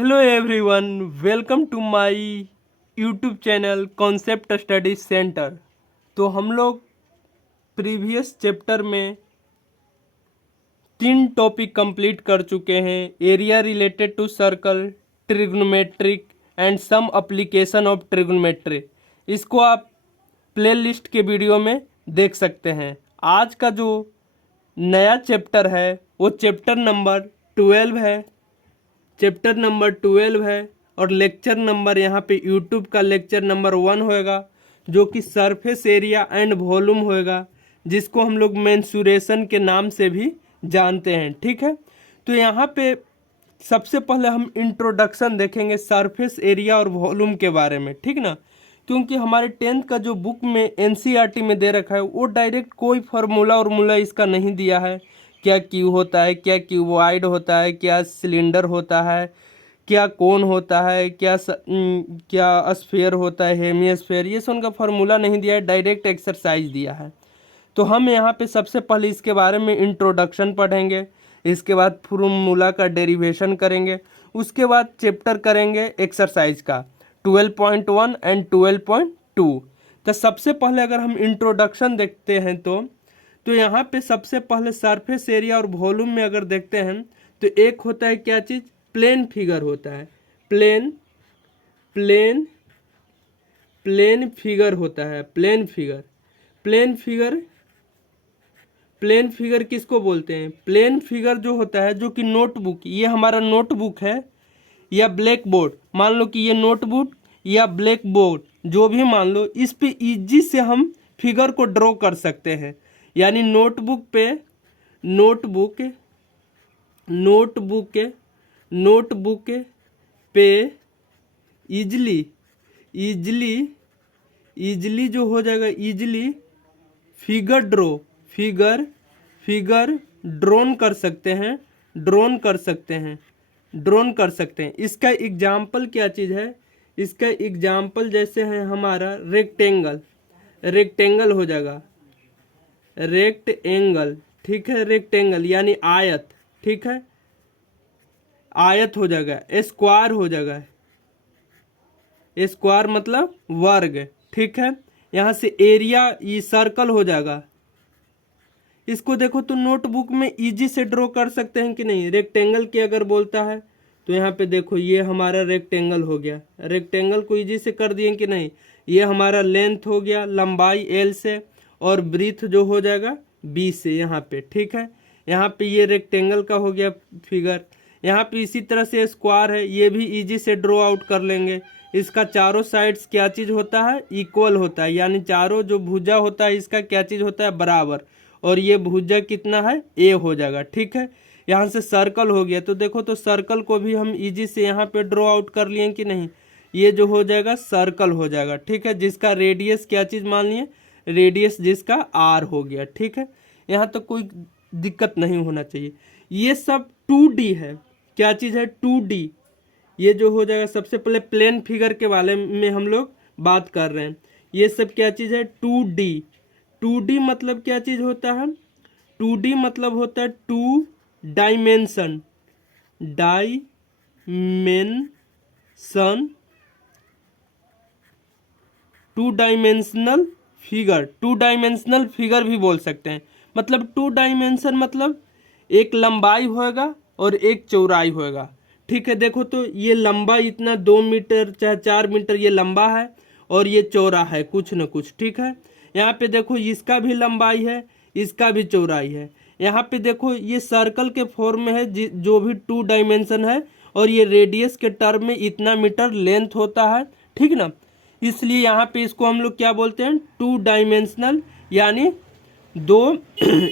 Hello everyone, welcome to my YouTube channel concept study centre. तो हम लोग previous chapter में 3 टॉपिक कंप्लीट कर चुके हैं। Area related to circle, trigonometric and some application of trigonometry. इसको आप प्लेलिस्ट के वीडियो में देख सकते हैं। आज का जो नया चैप्टर है वो चैप्टर नंबर 12 है। चैप्टर नंबर 12 है और लेक्चर नंबर यहाँ पे यूट्यूब का लेक्चर नंबर 1 होएगा, जो कि सरफेस एरिया एंड वॉल्यूम होएगा, जिसको हम लोग मेंसुरेशन के नाम से भी जानते हैं। ठीक है, तो यहाँ पे सबसे पहले हम इंट्रोडक्शन देखेंगे सरफेस एरिया और वॉल्यूम के बारे में। ठीक ना, क्योंकि हमारे 10th का जो बुक में एनसीईआरटी में दे रखा है वो डायरेक्ट कोई फार्मूला इसका नहीं दिया है। क्या क्यू होता है, क्या क्यूबॉइड होता है, क्या सिलेंडर होता है, क्या कोन होता है, क्या स्फीयर होता है, हेमिस्फीयर, ये सब उनका फार्मूला नहीं दिया है, डायरेक्ट एक्सरसाइज दिया है। तो हम यहाँ पे सबसे पहले इसके बारे में इंट्रोडक्शन पढ़ेंगे, इसके बाद फार्मूला का डेरिवेशन करेंगे, उसके बाद चैप्टर करेंगे एक्सरसाइज का 12.1 एंड 12.2। तो सबसे पहले अगर हम इंट्रोडक्शन देखते हैं तो यहाँ पे सबसे पहले सरफेस एरिया और वॉल्यूम में अगर देखते हैं तो एक होता है क्या चीज़, प्लेन फिगर होता है। प्लेन प्लेन प्लेन फिगर होता है। Plane figure plane figure plane figure किसको बोलते हैं? प्लेन फिगर जो होता है, जो कि नोटबुक, ये हमारा नोटबुक है या ब्लैक बोर्ड, मान लो कि ये नोटबुक या ब्लैक बोर्ड जो भी मान लो, इस पे इजी से हम फिगर को ड्रॉ कर सकते हैं। यानी नोटबुक पे इजली जो हो जाएगा, इजली फिगर ड्रोन कर सकते हैं। इसका एग्जाम्पल क्या चीज़ है? इसका एग्जाम्पल जैसे है हमारा रेक्टेंगल हो जाएगा, रेक्टेंगल। ठीक है, रेक्टेंगल यानी आयत। ठीक है, आयत हो जाएगा। स्क्वायर हो जाएगा, स्क्वायर मतलब वर्ग। ठीक है, यहाँ से एरिया ये सर्कल हो जाएगा। इसको देखो तो नोटबुक में इजी से ड्रॉ कर सकते हैं कि नहीं? रेक्टेंगल की अगर बोलता है तो यहाँ पे देखो ये हमारा रेक्टेंगल हो गया। रेक्टेंगल को इजी से कर दिए कि नहीं? ये हमारा लेंथ हो गया, लंबाई L से, और ब्रीथ जो हो जाएगा B से यहाँ पे। ठीक है, यहाँ पे ये रेक्टेंगल का हो गया फिगर। यहाँ पे इसी तरह से स्क्वायर है, ये भी इजी से ड्रॉ आउट कर लेंगे। इसका चारों साइड्स क्या चीज़ होता है? इक्वल होता है, यानी चारों जो भुजा होता है इसका क्या चीज़ होता है? बराबर। और ये भुजा कितना है? A हो जाएगा। ठीक है, यहाँ से सर्कल हो गया, तो देखो तो सर्कल को भी हम इजी से यहाँ पे ड्रॉ आउट कर लिए कि नहीं? ये जो हो जाएगा सर्कल हो जाएगा। ठीक है, जिसका रेडियस क्या चीज़ मान लिए? रेडियस जिसका R हो गया। ठीक है, यहाँ तो कोई दिक्कत नहीं होना चाहिए। ये सब 2D है। क्या चीज़ है? 2D। ये जो हो जाएगा, सबसे पहले प्लेन फिगर के बारे में हम लोग बात कर रहे हैं। ये सब क्या चीज़ है? 2D। 2D मतलब क्या चीज़ होता है? 2D मतलब होता है 2 dimension, two dimensional figure. 2 dimensional figure भी बोल सकते हैं। मतलब 2 डायमेंशन मतलब एक लंबाई होएगा और एक चौड़ाई होएगा। ठीक है, देखो तो ये लंबा इतना 2 मीटर चाहे 4 मीटर ये लंबा है, और ये चौड़ा है कुछ न कुछ। ठीक है, यहाँ पे देखो इसका भी लंबाई है, इसका भी चौड़ाई है। यहाँ पे देखो ये सर्कल के फॉर्म में है, जो भी 2 डायमेंशन है, और ये रेडियस के टर्म में इतना मीटर लेंथ होता है। ठीक ना, इसलिए यहाँ पे इसको हम लोग क्या बोलते हैं? 2 डायमेंशनल, यानी दो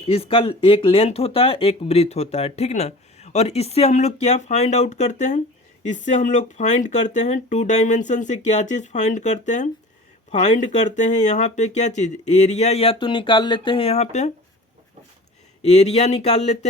इसका एक लेंथ होता है, एक ब्रीथ होता है। ठीक ना, और इससे हम लोग क्या फाइंड आउट करते हैं? इससे हम लोग फाइंड करते हैं 2 डायमेंशन से क्या चीज़ फाइंड करते हैं? फाइंड करते हैं यहाँ पे क्या चीज़? एरिया। या तो निकाल लेते हैं, यहाँ पे एरिया निकाल लेते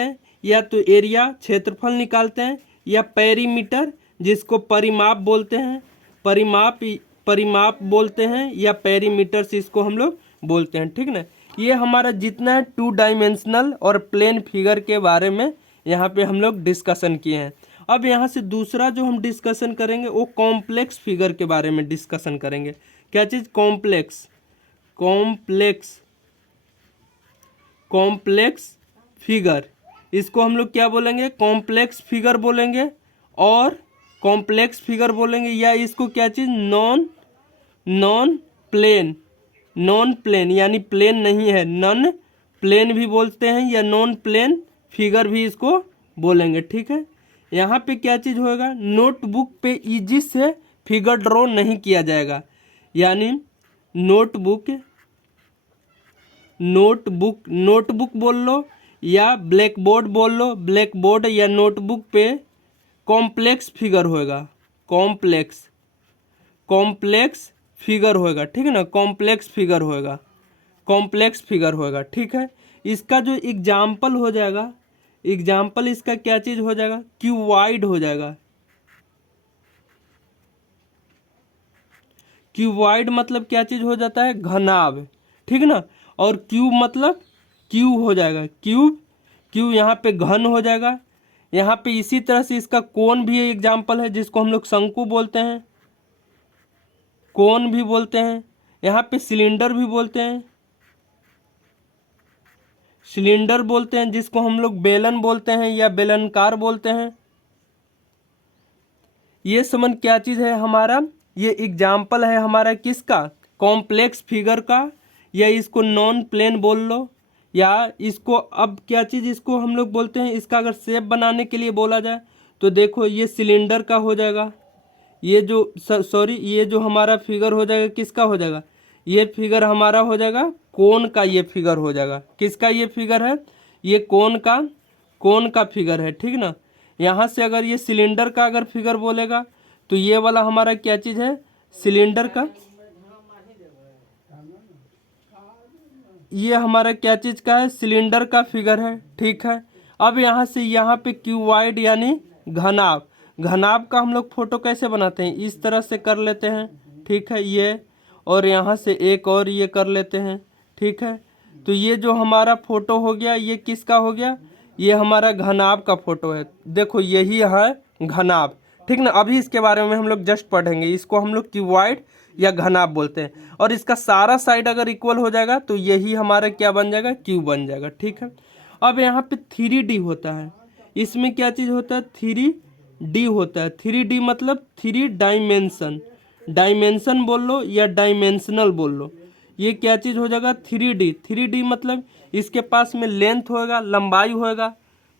हैं, या तो एरिया क्षेत्रफल निकालते हैं, या पेरीमीटर जिसको परिमाप बोलते हैं, परिमाप बोलते हैं, या पेरीमीटर से इसको हम लोग बोलते हैं। ठीक ना, ये हमारा जितना है 2 डायमेंशनल और प्लेन फिगर के बारे में यहाँ पे हम लोग डिस्कशन किए हैं। अब यहाँ से दूसरा जो हम डिस्कशन करेंगे वो कॉम्प्लेक्स फिगर के बारे में डिस्कशन करेंगे। क्या चीज़? कॉम्प्लेक्स कॉम्प्लेक्स कॉम्प्लेक्स फिगर, इसको हम लोग क्या बोलेंगे? कॉम्प्लेक्स फिगर बोलेंगे और कॉम्प्लेक्स फिगर बोलेंगे, या इसको क्या चीज़? नॉन प्लेन यानी प्लेन नहीं है, नॉन प्लेन भी बोलते हैं या नॉन प्लेन फिगर भी इसको बोलेंगे। ठीक है, यहाँ पे क्या चीज़ होगा? नोटबुक पे इजी से फिगर ड्रॉ नहीं किया जाएगा, यानी नोटबुक बोल लो या ब्लैक बोर्ड बोल लो, ब्लैक बोर्ड या नोटबुक पे कॉम्प्लेक्स फिगर होगा, कॉम्प्लेक्स फिगर होगा। ठीक है ना, कॉम्प्लेक्स फिगर होगा। ठीक है, इसका जो एग्जाम्पल हो जाएगा, एग्जाम्पल इसका क्या चीज़ हो जाएगा? क्यूबॉइड हो जाएगा। क्यूबॉइड मतलब क्या चीज़ हो जाता है? घनाभ। ठीक ना, और क्यूब मतलब क्यूब हो जाएगा, क्यूब यहाँ पे घन हो जाएगा। यहाँ पे इसी तरह से इसका कोन भी एग्जाम्पल है, जिसको हम लोग शंकु बोलते हैं, कोन भी बोलते हैं। यहाँ पे सिलेंडर भी बोलते हैं, जिसको हम लोग बेलन बोलते हैं या बेलनकार बोलते हैं। ये समझ क्या चीज़ है हमारा? ये एग्जाम्पल है हमारा किसका? कॉम्प्लेक्स फिगर का, या इसको नॉन प्लेन बोल लो, या इसको अब क्या चीज़ इसको हम लोग बोलते हैं? इसका अगर शेप बनाने के लिए बोला जाए तो देखो ये सिलेंडर का हो जाएगा, ये जो हमारा फिगर हो जाएगा किसका हो जाएगा? ये फिगर हमारा हो जाएगा कोन का, ये फिगर हो जाएगा किसका? ये फिगर है, ये कोन का फिगर है। ठीक ना, यहाँ से अगर ये सिलेंडर का अगर फिगर बोलेगा तो ये वाला हमारा क्या चीज़ है? सिलेंडर का। ये हमारा क्या चीज़ का है? सिलेंडर का फिगर है। ठीक है, अब यहाँ से यहाँ पे क्यूबॉइड यानी घनाभ का हम लोग फोटो कैसे बनाते हैं? इस तरह से कर लेते हैं। ठीक है, ये और यहाँ से एक और ये कर लेते हैं। ठीक है, तो ये जो हमारा फोटो हो गया, ये किसका हो गया? ये हमारा घनाभ का फोटो है। देखो यही है घनाभ। ठीक ना, अभी इसके बारे में हम लोग जस्ट पढ़ेंगे। इसको हम लोग क्यूबॉइड या घनाभ बोलते हैं, और इसका सारा साइड अगर इक्वल हो जाएगा तो यही हमारा क्या बन जाएगा? क्यूब बन जाएगा। ठीक है, अब यहाँ पे 3D होता है, इसमें क्या चीज़ होता है? 3D होता है। 3D मतलब 3 डायमेंशन बोल लो या डायमेंशनल बोल लो। ये क्या चीज़ हो जाएगा? 3D मतलब इसके पास में लेंथ होएगा, लंबाई होएगा,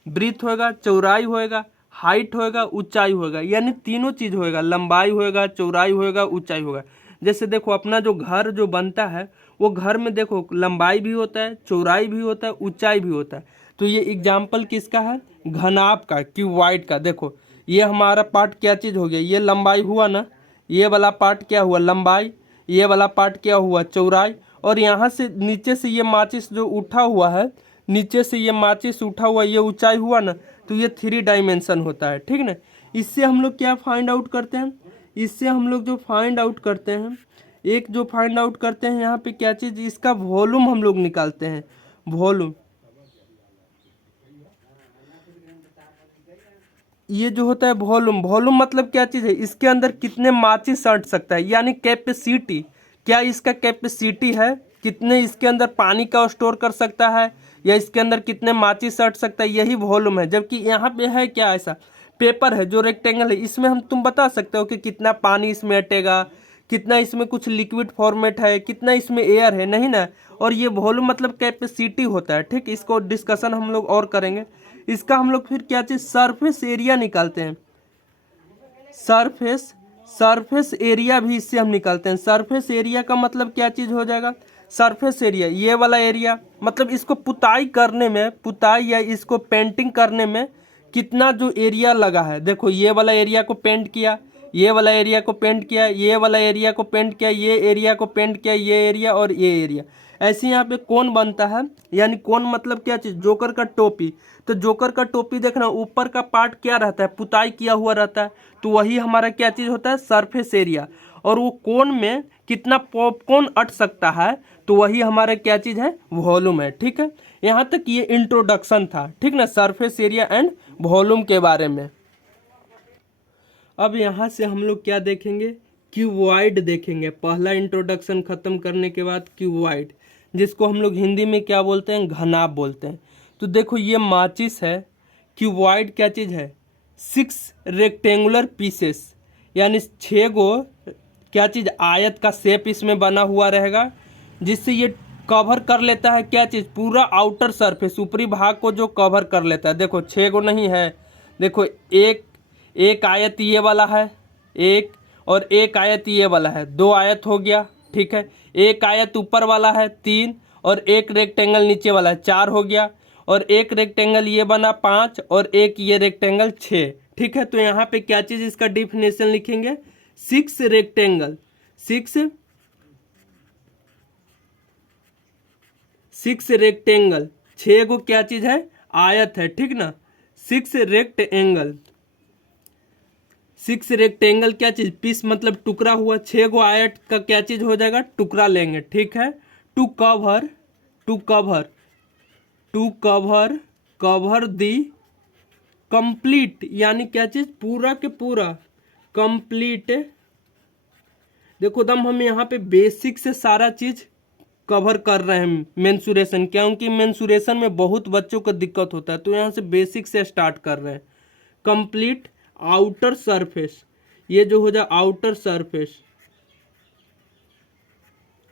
ब्रीथ होएगा, चौड़ाई होएगा, हाइट होएगा, ऊंचाई होएगा, यानी तीनों चीज़ होएगा, लंबाई होएगा, चौड़ाई होएगा, ऊंचाई होगा। जैसे देखो अपना जो घर जो बनता है वो घर में देखो लंबाई भी होता है, चौड़ाई भी होता है, ऊंचाई भी होता है। तो ये एग्जाम्पल किसका है? घनाभ का, क्यूबॉइड का। देखो ये हमारा पार्ट क्या चीज़ हो गया? ये लंबाई हुआ ना, ये वाला पार्ट क्या हुआ? लंबाई, ये वाला पार्ट क्या हुआ? चौड़ाई, और यहाँ से नीचे से ये माचिस जो उठा हुआ है, नीचे से ये माचिस उठा हुआ, ये ऊंचाई हुआ ना, तो ये 3 डायमेंशन होता है। ठीक ना, इससे हम लोग क्या फाइंड आउट करते हैं? इससे हम लोग जो फाइंड आउट करते हैं, यहाँ पे क्या चीज़? इसका वॉल्यूम हम लोग निकालते हैं, वॉल्यूम। ये जो होता है वॉल्यूम मतलब क्या चीज़ है? इसके अंदर कितने माचिस सट सकता है, यानी कैपेसिटी। क्या इसका कैपेसिटी है? कितने इसके अंदर पानी का स्टोर कर सकता है, या इसके अंदर कितने माचिस सट सकता है, यही वॉल्यूम है। जबकि यहाँ पे है क्या? ऐसा पेपर है जो रेक्टेंगल है, इसमें हम तुम बता सकते हो कि कितना पानी इसमें अटेगा, कितना इसमें कुछ लिक्विड फॉर्मेट है, कितना इसमें एयर है, नहीं ना। और ये वॉल्यूम मतलब कैपेसिटी होता है। ठीक, इसको डिस्कशन हम लोग और करेंगे। इसका हम लोग फिर क्या चीज़? सरफेस एरिया निकालते हैं। सरफेस एरिया भी इससे हम निकालते हैं। सरफेस एरिया का मतलब क्या चीज़ हो जाएगा? सरफेस एरिया, ये वाला एरिया, मतलब इसको पुताई करने में, पुताई या इसको पेंटिंग करने में कितना जो एरिया लगा है। देखो ये वाला एरिया को पेंट किया, ये वाला एरिया को पेंट किया, ये वाला एरिया को पेंट किया, ये एरिया को पेंट किया, ये एरिया और ये एरिया, ऐसे यहाँ पे कौन बनता है? यानी कौन मतलब क्या चीज़? जोकर का टोपी। तो जोकर का टोपी देखना, ऊपर का पार्ट क्या रहता है? पुताई किया हुआ रहता है, तो वही हमारा क्या चीज़ होता है? Surface area. और वो कोन में कितना पॉपकॉर्न अट सकता है, तो वही हमारा क्या चीज़ है? वॉल्यूम है। ठीक है, यहाँ तक ये इंट्रोडक्शन था। ठीक ना, सरफेस एरिया एंड वॉल्यूम के बारे में। अब यहाँ से हम लोग क्या देखेंगे, क्यूबॉइड देखेंगे। पहला इंट्रोडक्शन खत्म करने के बाद क्यूबॉइड, जिसको हम लोग हिंदी में क्या बोलते हैं, घनाभ बोलते हैं। तो देखो ये माचिस है। क्यूबॉइड क्या चीज़ है, 6 रेक्टेंगुलर पीसेस, यानी 6 गो क्या चीज़, आयत का शेप इसमें बना हुआ रहेगा, जिससे ये कवर कर लेता है क्या चीज़, पूरा आउटर सरफेस, ऊपरी भाग को जो कवर कर लेता है। देखो 6 गो नहीं है, देखो एक आयत ये वाला है, एक, और एक आयत ये वाला है, 2 आयत हो गया, ठीक है। एक आयत ऊपर वाला है 3, और एक रेक्टेंगल नीचे वाला है 4 हो गया, और एक रेक्टेंगल ये बना 5, और एक ये रेक्टेंगल 6, ठीक है। तो यहाँ पे क्या चीज़, इसका डिफिनेशन लिखेंगे, 6 रेक्टेंगल, 6 रेक्टेंगल, 6 गो क्या चीज़ है, आयत है, ठीक ना। 6 रेक्टेंगल, 6 रेक्टेंगल क्या चीज़, पीस मतलब टुकड़ा हुआ, 6 गो आयत का क्या चीज़ हो जाएगा, टुकड़ा लेंगे, ठीक है। To cover, to cover, to cover, cover the complete, यानी क्या चीज़, पूरा के पूरा, कंप्लीट। देखो दम हम यहाँ पे बेसिक से सारा चीज़ कवर कर रहे हैं मेंसुरेशन, क्योंकि मेंसुरेशन में बहुत बच्चों को दिक्कत होता है, तो यहाँ से बेसिक से स्टार्ट कर रहे हैं। कंप्लीट आउटर सरफेस, ये जो हो जाए आउटर सरफेस,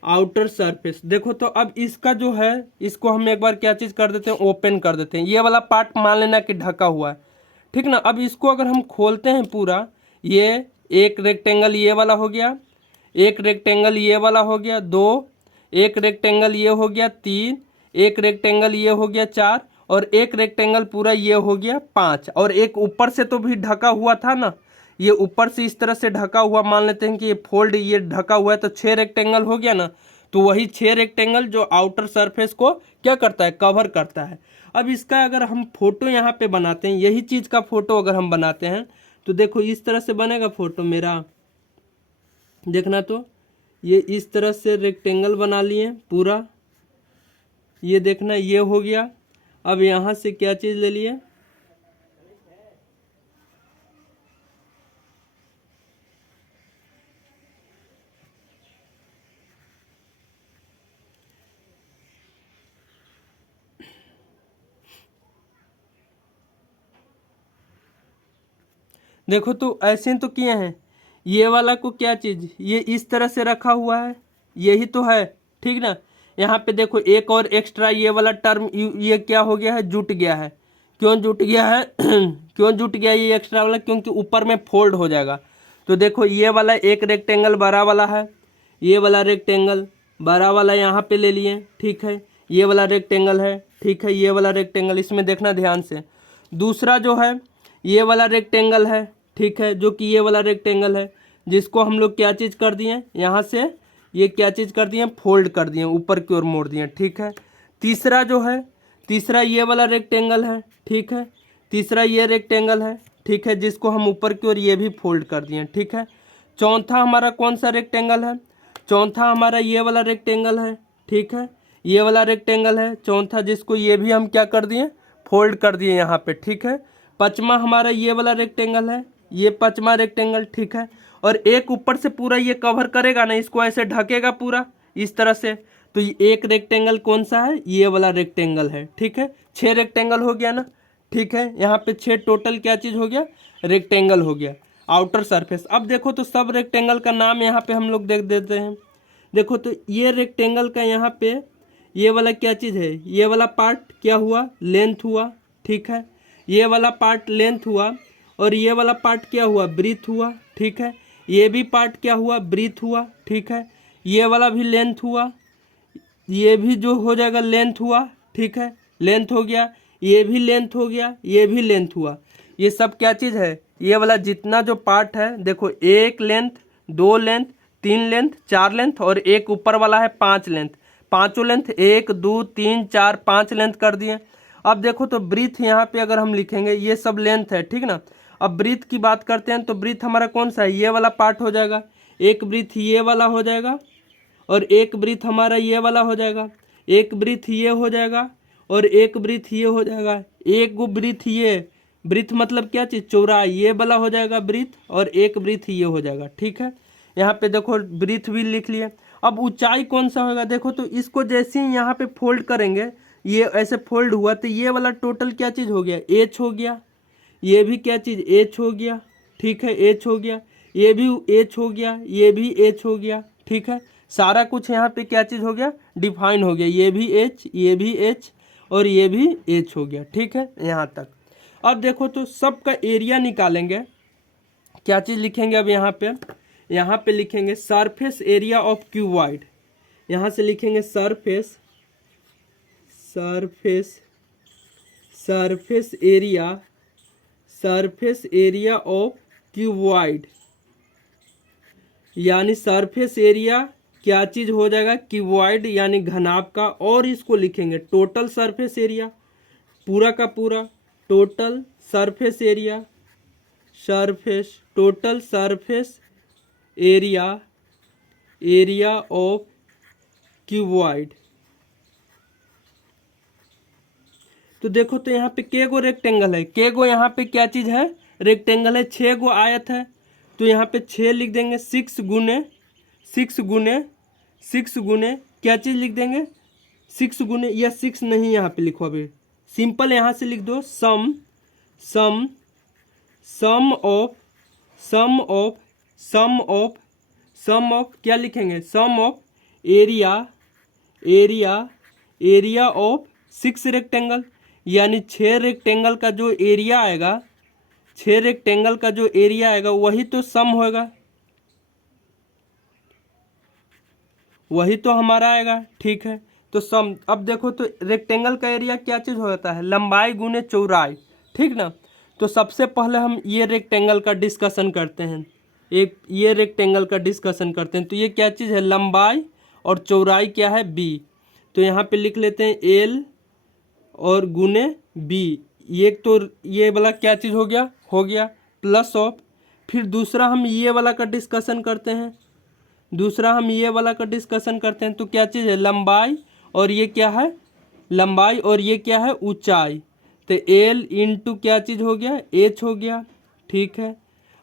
आउटर सरफेस। देखो तो अब इसका जो है, इसको हम एक बार क्या चीज़ कर देते हैं, ओपन कर देते हैं। ये वाला पार्ट मान लेना कि ढका हुआ है, ठीक ना। अब इसको अगर हम खोलते हैं पूरा, ये एक रेक्टेंगल ये वाला हो गया, एक रेक्टेंगल ये वाला हो गया 2, एक रेक्टेंगल ये हो गया 3, एक रेक्टेंगल ये हो गया 4, और एक रेक्टेंगल पूरा ये हो गया 5, और एक ऊपर से तो भी ढका हुआ था ना, ये ऊपर से इस तरह से ढका हुआ, मान लेते हैं कि ये फोल्ड ये ढका हुआ है, तो 6 रेक्टेंगल हो गया ना। तो वही 6 रेक्टेंगल जो आउटर सरफेस को क्या करता है, कवर करता है। अब इसका अगर हम फोटो यहाँ पे बनाते हैं, यही चीज़ का फोटो अगर हम बनाते हैं, तो देखो इस तरह से बनेगा फोटो मेरा, देखना। तो ये इस तरह से रेक्टेंगल बना लिए पूरा, ये देखना ये हो गया। अब यहाँ से क्या चीज़ ले लिए, देखो तो ऐसे तो किए हैं। ये वाला को क्या चीज़, ये इस तरह से रखा हुआ है, यही तो है, ठीक ना। यहाँ पे देखो एक और एक्स्ट्रा ये वाला टर्म, ये क्या हो गया है, जुट गया है। क्यों जुट गया है क्यों जुट गया ये एक्स्ट्रा वाला, क्योंकि ऊपर में फोल्ड हो जाएगा। तो देखो ये वाला एक रेक्टेंगल बड़ा वाला है, ये वाला रेक्टेंगल बड़ा वाला यहाँ पे ले लिए, ठीक है। ये वाला रेक्टेंगल है, ठीक है, ये वाला रेक्टेंगल, इसमें देखना ध्यान से। दूसरा जो है ये वाला रेक्टेंगल है, ठीक है, जो कि ये वाला रेक्टेंगल है, जिसको हम लोग क्या चीज़ कर दिए, यहाँ से ये क्या चीज़ कर दिए, फोल्ड कर दिए, ऊपर की ओर मोड़ दिए, ठीक है। तीसरा जो है, तीसरा ये वाला रेक्टेंगल है, ठीक है, तीसरा ये रेक्टेंगल है, ठीक है, जिसको हम ऊपर की ओर ये भी फोल्ड कर दिए, ठीक है। चौथा हमारा कौन सा रेक्टेंगल है, चौथा हमारा ये वाला रेक्टेंगल है, ठीक है, ये वाला रेक्टेंगल है चौथा, जिसको ये भी हम क्या कर दिए, फोल्ड कर दिए यहाँ पे, ठीक है। पाँचवा हमारा ये वाला रेक्टेंगल है, ये पाँचवा रेक्टेंगल, ठीक है। और एक ऊपर से पूरा ये कवर करेगा ना, इसको ऐसे ढकेगा पूरा इस तरह से। तो ये एक रेक्टेंगल कौन सा है, ये वाला रेक्टेंगल है, ठीक है। 6 रेक्टेंगल हो गया ना, ठीक है। यहाँ पे 6 टोटल क्या चीज़ हो गया, रेक्टेंगल हो गया आउटर सरफेस। अब देखो तो सब रेक्टेंगल का नाम यहाँ पे हम लोग देख देते हैं। देखो तो ये रेक्टेंगल का यहाँ पे ये वाला क्या चीज़ है, ये वाला पार्ट क्या हुआ, लेंथ हुआ, ठीक है। ये वाला पार्ट लेंथ हुआ, और ये वाला पार्ट क्या हुआ, ब्रीथ हुआ, ठीक है। ये भी पार्ट क्या हुआ, ब्रीथ हुआ, ठीक है। ये वाला भी लेंथ हुआ, ये भी जो हो जाएगा लेंथ हुआ, ठीक है, लेंथ हो गया। ये भी लेंथ हो गया, ये भी लेंथ हुआ। ये सब क्या चीज़ है, ये वाला जितना जो पार्ट है, देखो 1 लेंथ, 2 लेंथ, 3 लेंथ, 4 लेंथ, और एक ऊपर वाला है 5 लेंथ। पाँचों लेंथ 1 2 3 4 5 लेंथ कर दिए। अब देखो तो ब्रीथ यहाँ पे अगर हम लिखेंगे, ये सब लेंथ है, ठीक ना। अब ब्रीथ की बात करते हैं, तो ब्रीथ हमारा कौन सा है, ये वाला पार्ट हो जाएगा। एक ब्रीथ ये वाला हो जाएगा, और एक ब्रीथ हमारा ये वाला हो जाएगा। एक ब्रीथ ये हो जाएगा, और एक ब्रीथ ये हो जाएगा। एक गो ब्रीथ ये ब्रीथ मतलब क्या चीज़, चौड़ाई, ये वाला हो जाएगा ब्रीथ और एक ब्रीथ ये हो जाएगा। ठीक है, यहाँ पे देखो ब्रीथ भी लिख लिए। अब ऊंचाई कौन सा होगा, देखो तो इसको जैसे ही यहाँ पे फोल्ड करेंगे, ये ऐसे फोल्ड हुआ तो ये वाला टोटल क्या चीज़ हो गया, एच हो गया। ये भी क्या चीज़, एच हो गया। ठीक है, एच हो गया, ये भी एच हो गया, ये भी एच हो गया। ठीक है, सारा कुछ यहाँ पे क्या चीज़ हो गया, डिफाइन हो गया। ये भी एच, ये भी एच और ये भी एच हो गया। ठीक है, यहाँ तक। अब देखो तो सबका एरिया निकालेंगे, क्या चीज़ लिखेंगे अब यहाँ पे लिखेंगे सरफेस एरिया ऑफ क्यूबॉइड। यहाँ से लिखेंगे सरफेस एरिया ऑफ क्यूबॉइड, यानी सरफेस एरिया क्या चीज़ हो जाएगा, क्यूबॉइड यानी घनाभ का। और इसको लिखेंगे टोटल सरफेस एरिया, पूरा का पूरा total surface area, total surface area of cuboid. तो देखो तो यहाँ पे के गो रेक्टेंगल है, के गो यहाँ पे क्या चीज़ है, रेक्टेंगल है। 6 गो आयत है, तो यहाँ पे 6 लिख देंगे। 6 गुने क्या चीज़ लिख देंगे, 6 गुने, या 6 नहीं यहाँ पे लिखो, अभी सिंपल यहाँ से लिख दो सम ऑफ क्या लिखेंगे, सम ऑफ एरिया ऑफ 6 रेक्टेंगल, यानी 6 रेक्टेंगल का जो एरिया आएगा, 6 रेक्टेंगल का जो एरिया आएगा वही तो सम होगा, वही तो हमारा आएगा। ठीक है, तो सम। अब देखो तो रेक्टेंगल का एरिया क्या चीज़ होता है, लंबाई गुने चौड़ाई। ठीक ना, तो सबसे पहले हम ये रेक्टेंगल का डिस्कशन करते हैं, ये रेक्टेंगल का डिस्कशन करते हैं। तो ये क्या चीज़ है, लंबाई और चौड़ाई क्या है, बी। तो यहाँ पे लिख लेते हैं एल और गुने बी। ये तो ये वाला क्या चीज़ हो गया प्लस ऑफ। फिर दूसरा हम ये वाला का डिस्कशन करते हैं, तो क्या चीज़ है, लंबाई और ये क्या है, लंबाई और ये क्या है, ऊंचाई। तो एल इंटू क्या चीज़ हो गया, एच हो गया। ठीक है,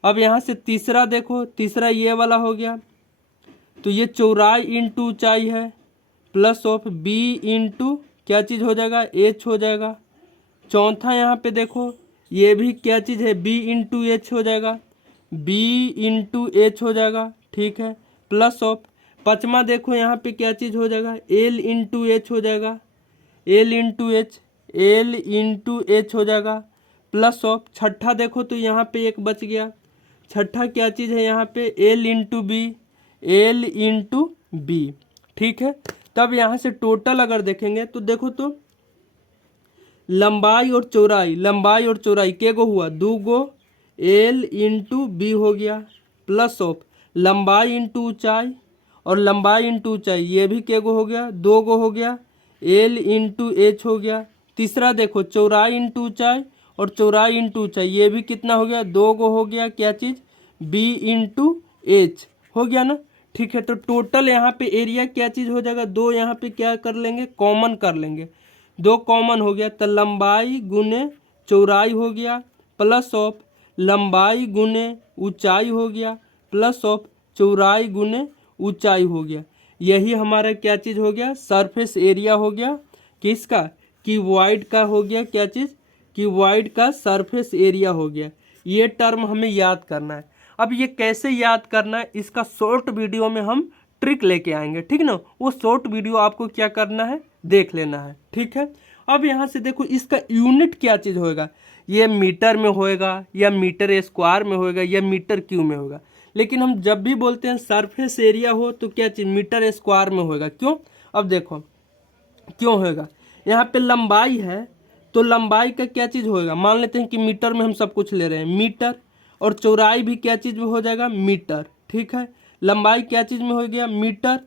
अब यहाँ से तीसरा देखो, तीसरा ये वाला हो गया, तो ये चौड़ाई इंटू ऊंचाई है, प्लस ऑफ बी इंटू क्या चीज़ हो जाएगा, एच हो जाएगा। चौथा यहाँ पे देखो, ये भी क्या चीज़ है, बी इंटू एच हो जाएगा, ठीक है, प्लस ऑफ। पाँचवा देखो यहाँ पे क्या चीज़ हो जाएगा, एल इंटू एच हो जाएगा, एल इंटू एच हो जाएगा, प्लस ऑफ। छठा देखो तो यहाँ पे एक बच गया, छठा क्या चीज़ है यहाँ पे, एल इंटू बी। ठीक है, तब यहाँ से टोटल अगर देखेंगे तो देखो तो लंबाई और चौड़ाई के गो हुआ, 2 गो, एल इंटू बी हो गया, प्लस ऑफ लंबाई इंटू ऊंचाई, और लंबाई इंटू ऊंचाई ये भी के गो हो गया, 2 गो हो गया, एल इंटू एच हो गया। तीसरा देखो चौड़ाई इंटू ऊंचाई और चौड़ाई इंटू ऊंचाई, ये भी कितना हो गया, 2 गो हो गया, क्या चीज़, बी इंटू एच हो गया ना। ठीक है, तो टोटल यहाँ पे एरिया क्या चीज़ हो जाएगा, 2 यहाँ पे क्या कर लेंगे, कॉमन कर लेंगे, 2 कॉमन हो गया, तो लंबाई गुने चौड़ाई हो गया, प्लस ऑफ लंबाई गुने ऊंचाई हो गया, प्लस ऑफ चौड़ाई गुने ऊंचाई हो गया। यही हमारा क्या चीज़ हो गया, सरफेस एरिया हो गया, किसका, क्यूबॉइड का हो गया, क्या चीज़, क्यूबॉइड का सरफेस एरिया हो गया। ये टर्म हमें याद करना है। अब ये कैसे याद करना है, इसका शॉर्ट वीडियो में हम ट्रिक लेके आएंगे, ठीक ना। वो शॉर्ट वीडियो आपको क्या करना है, देख लेना है, ठीक है। अब यहाँ से देखो इसका यूनिट क्या चीज़ होएगा, ये मीटर में होएगा या मीटर स्क्वायर में होएगा या मीटर क्यूब में होगा। लेकिन हम जब भी बोलते हैं सरफेस एरिया हो तो क्या चीज़, मीटर स्क्वायर में होएगा। क्यों, अब देखो क्यों होएगा, यहाँ पे लंबाई है तो लंबाई का क्या चीज़ होएगा, मान लेते हैं कि मीटर में हम सब कुछ ले रहे हैं, मीटर, और चौड़ाई भी क्या चीज़ में हो जाएगा, मीटर, ठीक है। लंबाई क्या चीज़ में हो गया, मीटर,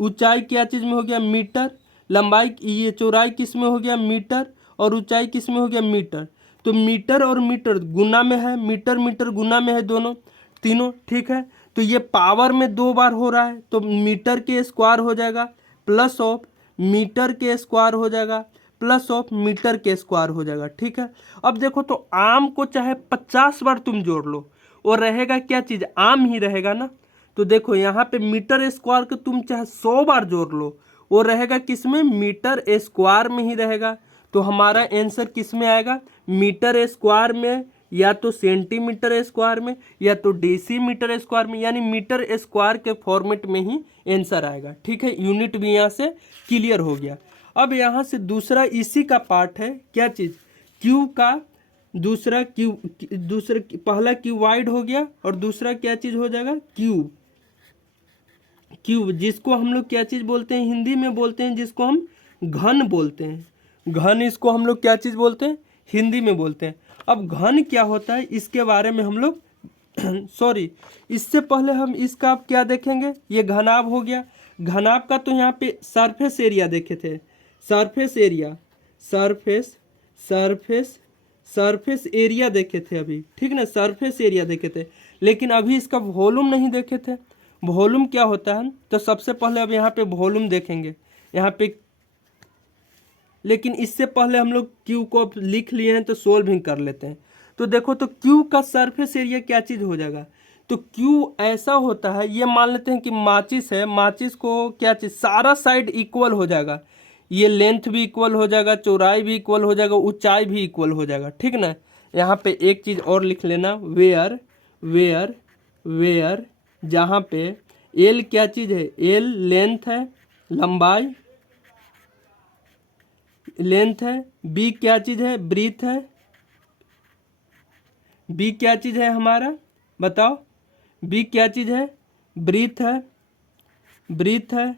ऊंचाई क्या चीज़ में हो गया, मीटर, लंबाई ये चौड़ाई किस में हो गया, मीटर, और ऊंचाई किस में हो गया, मीटर। तो मीटर और मीटर गुना में है, मीटर मीटर गुना में है, दोनों तीनों, ठीक है। तो ये पावर में 2 बार हो रहा है, तो मीटर के स्क्वायर हो जाएगा, प्लस ऑफ मीटर के स्क्वायर हो जाएगा, प्लस ऑफ मीटर के स्क्वायर हो जाएगा। ठीक है, अब देखो तो आम को चाहे 50 बार तुम जोड़ लो और रहेगा क्या चीज़, आम ही रहेगा ना। तो देखो यहाँ पे मीटर स्क्वायर को तुम चाहे 100 बार जोड़ लो वो रहेगा किस में, मीटर स्क्वायर में ही रहेगा। तो हमारा आंसर किस में आएगा, मीटर स्क्वायर में, या तो सेंटीमीटर स्क्वायर में, या तो डेसीमीटर स्क्वायर में, यानी मीटर स्क्वायर के फॉर्मेट में ही आंसर आएगा। ठीक है, यूनिट भी यहाँ से क्लियर हो गया। अब यहाँ से दूसरा इसी का पार्ट है, क्या चीज़, क्यू का दूसरा पहला क्यूबाइड हो गया और दूसरा क्या चीज़ हो जाएगा, क्यूब। क्यूब जिसको हम लोग क्या चीज़ बोलते हैं, हिंदी में बोलते हैं जिसको हम घन बोलते हैं। घन इसको हम लोग क्या चीज़ बोलते हैं, हिंदी में बोलते हैं। अब घन क्या होता है इसके बारे में हम लोग सॉरी, इससे पहले हम इसका अब क्या देखेंगे, ये घनाभ हो गया। घनाभ का तो यहाँ पे सरफेस एरिया देखे थे, सरफेस एरिया, सरफेस एरिया देखे थे अभी, ठीक ना, सरफेस एरिया देखे थे। लेकिन अभी इसका वॉल्यूम नहीं देखे थे। वॉल्यूम क्या होता है, तो सबसे पहले अब यहाँ पे वॉल्यूम देखेंगे यहाँ पे। लेकिन इससे पहले हम लोग क्यू को अब लिख लिए हैं तो सोल्विंग कर लेते हैं। तो देखो तो क्यू का सरफेस एरिया क्या चीज़ हो जाएगा, तो क्यू ऐसा होता है, ये मान लेते हैं कि माचिस है, माचिस को क्या चीज़, सारा साइड इक्वल हो जाएगा, ये लेंथ भी इक्वल हो जाएगा, चौड़ाई भी इक्वल हो जाएगा, ऊंचाई भी इक्वल हो जाएगा। ठीक ना, यहाँ पे एक चीज़ और लिख लेना, वेयर जहाँ पे एल क्या चीज़ है, एल लेंथ है, लंबाई लेंथ है, बी क्या चीज़ है, ब्रीथ है, बी क्या चीज़ है हमारा, बताओ, बी क्या चीज़ है, ब्रीथ है,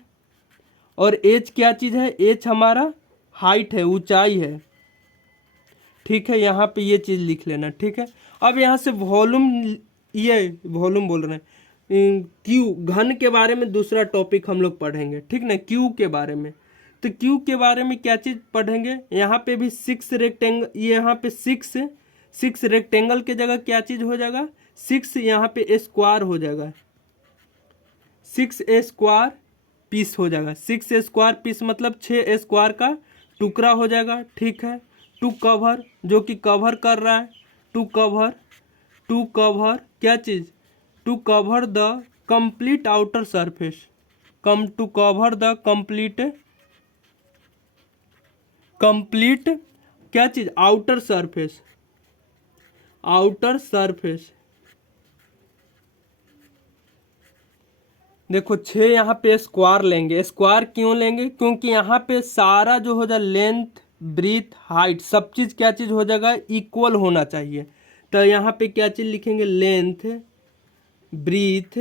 और एच क्या चीज़ है, एच हमारा हाइट है, ऊंचाई है। ठीक है, यहाँ पे ये चीज़ लिख लेना। ठीक है, अब यहाँ से वॉल्यूम, ये वॉल्यूम बोल रहे हैं, क्यू घन के बारे में दूसरा टॉपिक हम लोग पढ़ेंगे। ठीक ना, क्यू के बारे में, तो क्यू के बारे में क्या चीज़ पढ़ेंगे, यहाँ पे भी 6 रेक्टेंगल, यहाँ पे 6 रेक्टेंगल के जगह क्या चीज़ हो जाएगा, 6 यहाँ पे स्क्वायर हो जाएगा, 6 स्क्वायर पीस हो जाएगा। 6 स्क्वायर पीस मतलब 6 स्क्वायर का टुकड़ा हो जाएगा। ठीक है, टू कवर जो कि कवर कर रहा है, टू कवर क्या चीज़, to cover the complete outer surface, to cover the complete क्या चीज़, आउटर सरफेस। देखो 6 यहाँ पे स्क्वायर लेंगे, स्क्वायर क्यों लेंगे, क्योंकि यहाँ पे सारा जो हो जाए लेंथ, ब्रीथ, हाइट, सब चीज़ क्या चीज़ हो जाएगा, इक्वल होना चाहिए। तो यहाँ पे क्या चीज़ लिखेंगे, लेंथ, ब्रीथ